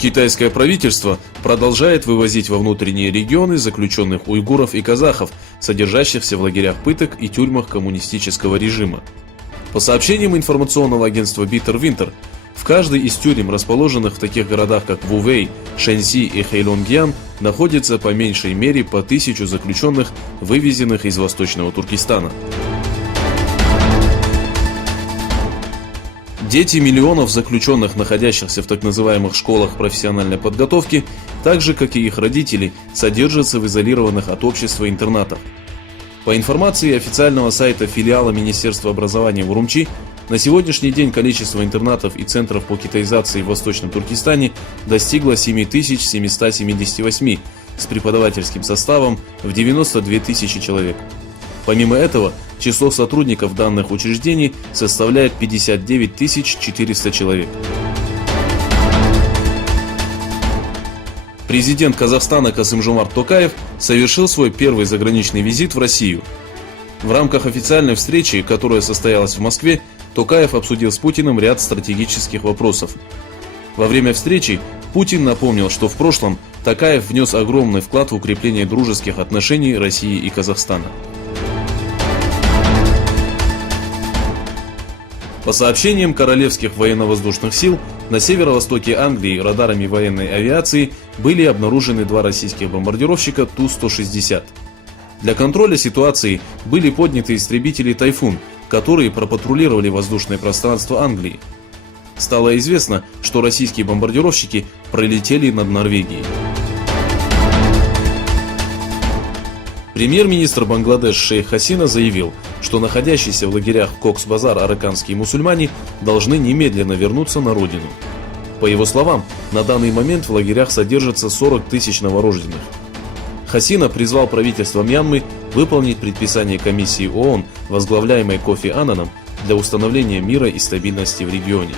Китайское правительство продолжает вывозить во внутренние регионы заключенных уйгуров и казахов, содержащихся в лагерях пыток и тюрьмах коммунистического режима. По сообщениям информационного агентства Bitter Winter, в каждой из тюрем, расположенных в таких городах как Вувей, Шэньси и Хэйлонгьян, находится по меньшей мере по 1000 заключенных, вывезенных из Восточного Туркестана. Дети миллионов заключенных, находящихся в так называемых школах профессиональной подготовки, так же как и их родители, содержатся в изолированных от общества интернатах. По информации официального сайта филиала Министерства образования в Урумчи, на сегодняшний день количество интернатов и центров по китаизации в Восточном Туркестане достигло 7778 с преподавательским составом в 92 тысячи человек. Помимо этого, число сотрудников данных учреждений составляет 59 400 человек. Президент Казахстана Касым-Жомарт Токаев совершил свой первый заграничный визит в Россию. В рамках официальной встречи, которая состоялась в Москве, Токаев обсудил с Путиным ряд стратегических вопросов. Во время встречи Путин напомнил, что в прошлом Токаев внес огромный вклад в укрепление дружеских отношений России и Казахстана. По сообщениям Королевских военно-воздушных сил, на северо-востоке Англии радарами военной авиации были обнаружены 2 российских бомбардировщика Ту-160. Для контроля ситуации были подняты истребители «Тайфун», которые пропатрулировали воздушное пространство Англии. Стало известно, что российские бомбардировщики пролетели над Норвегией. Премьер-министр Бангладеш шейх Хасина заявил, что находящиеся в лагерях Кокс-Базар араканские мусульмане должны немедленно вернуться на родину. По его словам, на данный момент в лагерях содержатся 40 тысяч новорожденных. Хасина призвал правительство Мьянмы выполнить предписание комиссии ООН, возглавляемой Кофи Аннаном, для установления мира и стабильности в регионе.